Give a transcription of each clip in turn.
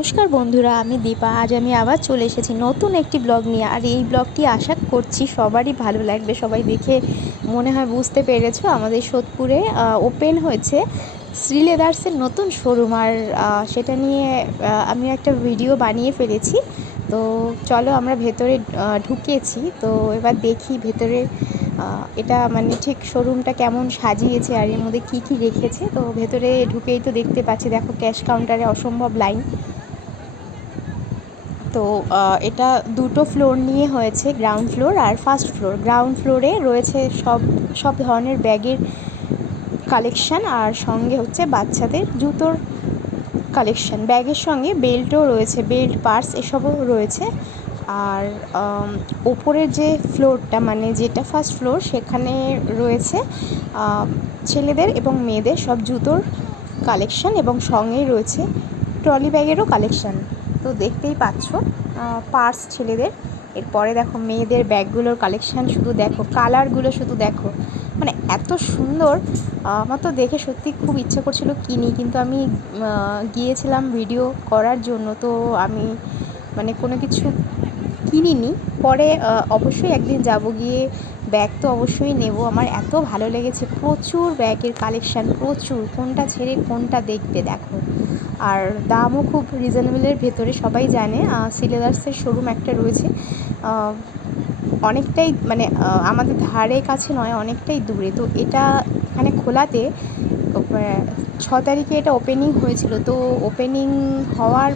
নমস্কার বন্ধুরা, আমি দীপা। আজ আমি আবার চলে এসেছি নতুন একটি ব্লগ নিয়ে। আর এই ব্লগটি আশা করছি সবারই ভালো লাগবে। সবাই দেখে মনে হয় বুঝতে পেরেছো, আমাদের সোদপুরে ওপেন হয়েছে শ্রী লেদার্সের নতুন শোরুম। আর সেটা নিয়ে আমি একটা ভিডিও বানিয়ে ফেলেছি। তো চলো আমরা ভেতরে ঢুকেছি, তো এবার দেখি ভেতরে এটা মানে ঠিক শোরুমটা কেমন সাজিয়েছে আর এর মধ্যে কী কী রেখেছে। তো ভেতরে ঢুকেই তো দেখতে পাচ্ছি, দেখো ক্যাশ কাউন্টারে অসম্ভব লাইন। তো এটা দুটো ফ্লোর নিয়ে হয়েছে, গ্রাউন্ড ফ্লোর আর ফার্স্ট ফ্লোর। গ্রাউন্ড ফ্লোরে রয়েছে সব ধরনের ব্যাগের কালেকশান, আর সঙ্গে হচ্ছে বাচ্চাদের জুতোর কালেকশান। ব্যাগের সঙ্গে বেল্টও রয়েছে, বেল্ট, পার্স এসবও রয়েছে। আর ওপরের যে ফ্লোরটা মানে যেটা ফার্স্ট ফ্লোর, সেখানে রয়েছে ছেলেদের এবং মেয়েদের সব জুতোর কালেকশান, এবং সঙ্গেই রয়েছে ট্রলি ব্যাগেরও কালেকশান। তো দেখতেই পাচ্ছ পার্স ছেলেদের। এরপরে দেখো মেয়েদের ব্যাগগুলোর কালেকশান, শুধু দেখো কালারগুলো, শুধু দেখো মানে এত সুন্দর। আমার তো দেখে সত্যি খুব ইচ্ছে করছিল কিনি, কিন্তু আমি গিয়েছিলাম ভিডিও করার জন্য, তো আমি মানে কোনো কিছু কিনিনি। পরে অবশ্যই একদিন যাব, গিয়ে ব্যাগ তো অবশ্যই নেব। আমার এত ভালো লেগেছে, প্রচুর ব্যাগের কালেকশান, প্রচুর, কোনটা ছেড়ে কোনটা দেখবে দেখো। আর দামও খুব রিজনেবলের ভেতরে। সবাই জানে শ্রী লেদার্সের শোরুম একটা রয়েছে অনেকটাই মানে আমাদের ধারে কাছে নয়, অনেকটাই দূরে। তো এটা এখানে খোলাতে 6 তারিখে এটা ওপেনিং হয়েছিল। তো ওপেনিং হওয়ার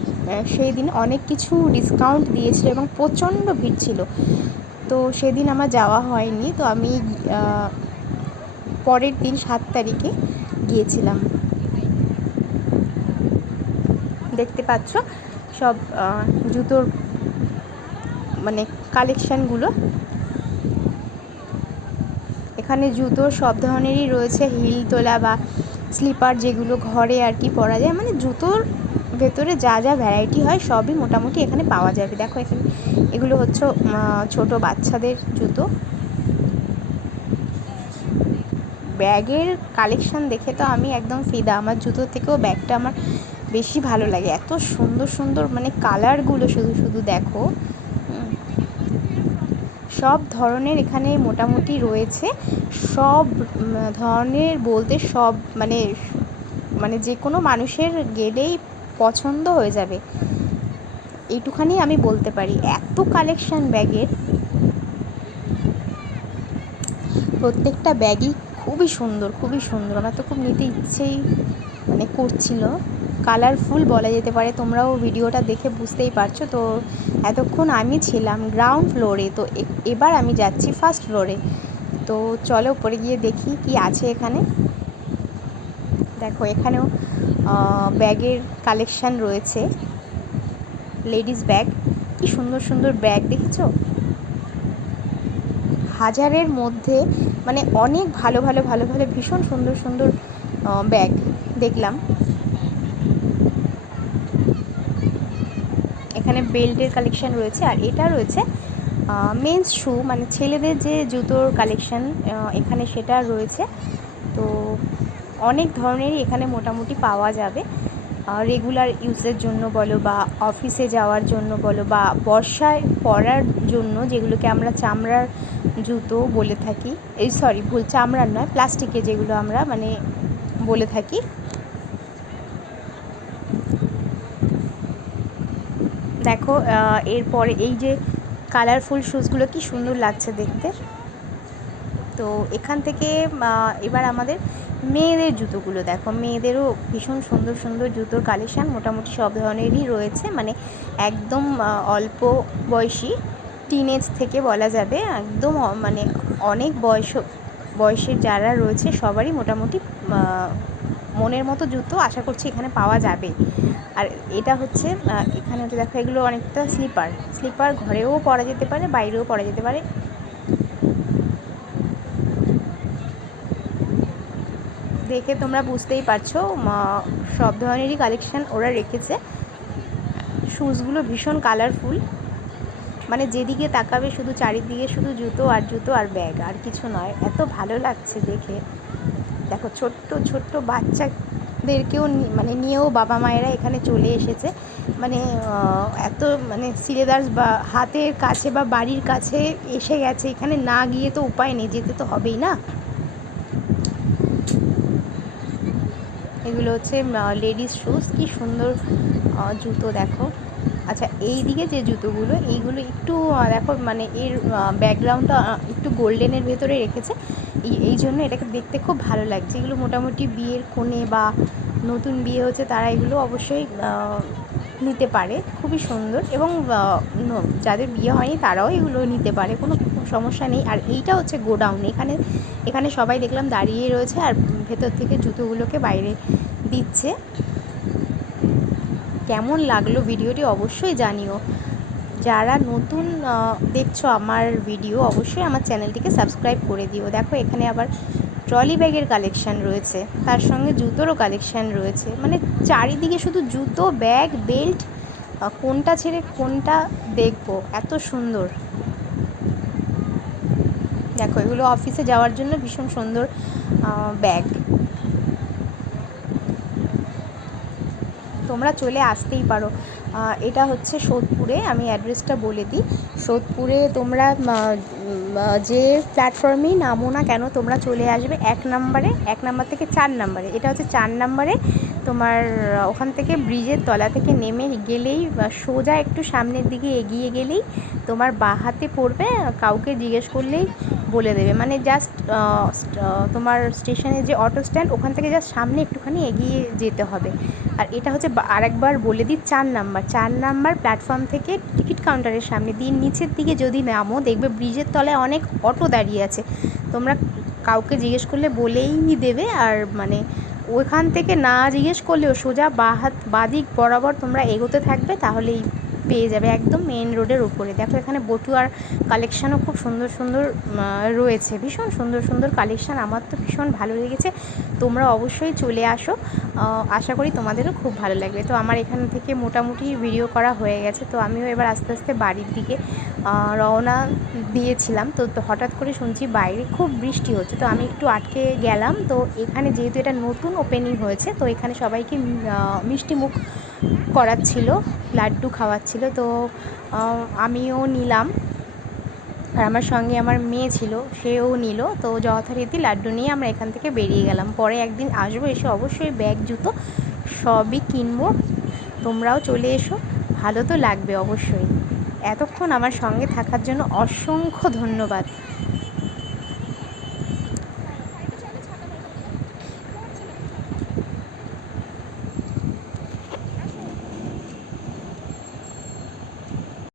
সেই দিন অনেক কিছু ডিসকাউন্ট দিয়েছিল এবং প্রচণ্ড ভিড় ছিল। তো সেদিন আমার যাওয়া হয়নি, তো আমি পরের দিন 7 তারিখে গিয়েছিলাম। দেখতে পাচ্ছ সব জুতোর মানে কালেকশানগুলো। এখানে জুতোর সব ধরনেরই রয়েছে, হিল তোলা বা স্লিপার, যেগুলো ঘরে আর কি পরা যায়। মানে জুতোর ভেতরে যা যা ভ্যারাইটি হয় সবই মোটামুটি এখানে পাওয়া যাবে। দেখো এখানে এগুলো হচ্ছে ছোট বাচ্চাদের জুতো। ব্যাগের কালেকশান দেখে তো আমি একদম ফিদা। আমার জুতোর থেকেও ব্যাগটা আমার বেশি ভালো লাগে, এত সুন্দর সুন্দর মানে কালারগুলো, শুধু শুধু দেখো। সব ধরনের এখানে মোটামুটি রয়েছে, সব ধরনের বলতে সব মানে মানে যে কোনো মানুষের গেলেই পছন্দ হয়ে যাবে, এইটুখানি আমি বলতে পারি। এত কালেকশান ব্যাগের, প্রত্যেকটা ব্যাগই খুবই সুন্দর, খুবই সুন্দর। আমার তো খুব নিতে ইচ্ছেই মানে করছিল। কালারফুল বলা যেতে পারে, তোমরাও ভিডিওটা দেখে বুঝতেই পারছো। তো এতক্ষণ আমি ছিলাম গ্রাউন্ড ফ্লোরে, তো এবার আমি যাচ্ছি ফার্স্ট ফ্লোরে। তো চলো উপরে গিয়ে দেখি কি আছে এখানে। দেখো এখানেও ব্যাগের কালেকশান রয়েছে, লেডিস ব্যাগ। কি সুন্দর সুন্দর ব্যাগ দেখেছো, হাজারের মধ্যে মানে অনেক ভালো ভালো ভালো ভালো ভীষণ সুন্দর সুন্দর ব্যাগ দেখলাম। এখানে বেল্টের কালেকশান রয়েছে, আর এটা রয়েছে মেন্স শু মানে ছেলেদের যে জুতোর কালেকশান এখানে সেটা রয়েছে। তো অনেক ধরনেরই এখানে মোটামুটি পাওয়া যাবে, রেগুলার ইউজের জন্য বলো বা অফিসে যাওয়ার জন্য বলো বা বর্ষায় পরার জন্য, যেগুলোকে আমরা চামড়ার জুতো বলে থাকি। এই সরি, ভুল, চামড়ার নয়, প্লাস্টিকের, যেগুলো আমরা মানে বলে থাকি। দেখো এরপরে এই যে কালারফুল শ্যুজগুলো কি সুন্দর লাগছে দেখতে। তো এখান থেকে এবার আমাদের মেয়েদের জুতোগুলো দেখো, মেয়েদেরও ভীষণ সুন্দর সুন্দর জুতোর কালেকশান মোটামুটি সব ধরনেরই রয়েছে। মানে একদম অল্প বয়সী, টিনেজ থেকে বলা যাবে, একদম মানে অনেক বয়সের যারা রয়েছে সবারই মোটামুটি মনের মতো জুতো আশা করছি এখানে পাওয়া যাবে। আর এটা হচ্ছে এখানে হচ্ছে দেখো, এগুলো অনেকটা স্লিপার, স্লিপার ঘরেও পরা যেতে পারে, বাইরেও পরা যেতে পারে। দেখে তোমরা বুঝতেই পারছো সব ধরনেরই কালেকশান ওরা রেখেছে। শ্যুজগুলো ভীষণ কালারফুল, মানে যেদিকে তাকাবে শুধু চারিদিকে শুধু জুতো আর জুতো আর ব্যাগ, আর কিছু নয়। এত ভালো লাগছে দেখে। দেখো ছোট্ট ছোট্ট বাচ্চা দেরকেও মানে নিয়েও বাবা মায়েরা এখানে চলে এসেছে। মানে এত মানে সিলেদার্স বা হাতের কাছে বা বাড়ির কাছে এসে গেছে, এখানে না গিয়ে তো উপায় নেই, যেতে তো হবেই না। এগুলো হচ্ছে লেডিস শুজ, কি সুন্দর জুতো দেখো। আচ্ছা, এই দিকে যে জুতোগুলো, এইগুলো একটু দেখো মানে এর ব্যাকগ্রাউন্ডটা একটু গোল্ডেনের ভেতরে রেখেছে, এই জন্য এটাকে দেখতে খুব ভালো লাগছে। এগুলো মোটামুটি বিয়ের কোণে বা নতুন বিয়ে হচ্ছে তারা এগুলো অবশ্যই নিতে পারে, খুবই সুন্দর। এবং যাদের বিয়ে হয়নি তারাও এগুলো নিতে পারে, কোনো সমস্যা নেই। আর এইটা হচ্ছে গোডাউন, এখানে সবাই দেখলাম দাঁড়িয়ে রয়েছে আর ভেতর থেকে জুতোগুলোকে বাইরে দিচ্ছে। কেমন লাগলো ভিডিওটি অবশ্যই জানিও। যারা নতুন দেখছো আমার ভিডিও, অবশ্যই আমার চ্যানেলটিকে সাবস্ক্রাইব করে দিও। দেখো এখানে আবার ট্রলি ব্যাগের কালেকশান রয়েছে, তার সঙ্গে জুতোরও কালেকশান রয়েছে। মানে চারিদিকে শুধু জুতো, ব্যাগ, বেল্ট, কোনটা ছেড়ে কোনটা দেখবো, এত সুন্দর। দেখো এগুলো অফিসে যাওয়ার জন্য ভীষণ সুন্দর ব্যাগ। তোমরা চলে আসতেই পারো। এটা হচ্ছে সোদপুরে, আমি অ্যাড্রেসটা বলে দিই। সোদপুরে তোমরা যে প্ল্যাটফর্মেই নামো না কেন, তোমরা চলে আসবে 1 নম্বরে, 1 নম্বর থেকে 4 নম্বরে। এটা হচ্ছে 4 নম্বরে। তোমার ওখান থেকে ব্রিজের তলা থেকে নেমে গেলেই সোজা একটু সামনের দিকে এগিয়ে গেলেই তোমার বাঁ হাতে পড়বে, কাউকে জিজ্ঞেস করলেই বলে দেবে। মানে জাস্ট তোমার স্টেশনের যে অটো স্ট্যান্ড, ওখান থেকে জাস্ট সামনে একটুখানি এগিয়ে যেতে হবে। আর এটা হচ্ছে আরেকবার বলে দিই, 4 নাম্বার প্ল্যাটফর্ম থেকে টিকিট কাউন্টারের সামনে দিয়ে নিচের দিকে যদি নামো, দেখবে ব্রিজের তলায় অনেক অটো দাঁড়িয়ে আছে। তোমরা কাউকে জিজ্ঞেস করলে বলেই দেবে। আর মানে ওইখান থেকে না জিজ্ঞেস করলেও সোজা বাঁ দিক বরাবর তোমরা এগোতে থাকবে, তাহলেই পেয়ে যাবে একদম মেন রোডের উপরে। দেখো এখানে বটুয়ার কালেকশানও খুব সুন্দর সুন্দর রয়েছে, ভীষণ সুন্দর সুন্দর কালেকশান। আমার তো ভীষণ ভালো লেগেছে। তোমরা অবশ্যই চলে আসো, আশা করি তোমাদেরও খুব ভালো লাগবে। তো আমার এখান থেকে মোটামুটি ভিডিও করা হয়ে গেছে, তো আমিও এবার আস্তে আস্তে বাড়ির দিকে রওনা দিয়েছিলাম। তো হঠাৎ করে শুনছি বাইরে খুব বৃষ্টি হচ্ছে, তো আমি একটু আটকে গেলাম। তো এখানে যেহেতু এটা নতুন ওপেনিং হয়েছে, তো এখানে সবাইকে মিষ্টি মুখ করাচ্ছিল, লাড্ডু খাওয়াচ্ছিল। তো আমিও নিলাম, আর আমার সঙ্গে আমার মেয়ে ছিল, সেও নিল। তো যথারীতি লাড্ডু নিয়ে আমরা এখান থেকে বেরিয়ে গেলাম। পরে একদিন আসবো, এসে অবশ্যই ব্যাগ, জুতো সবই কিনবো। তোমরাও চলে এসো, ভালো তো লাগবে অবশ্যই। এতক্ষণ আমার সঙ্গে থাকার জন্য অসংখ্য ধন্যবাদ।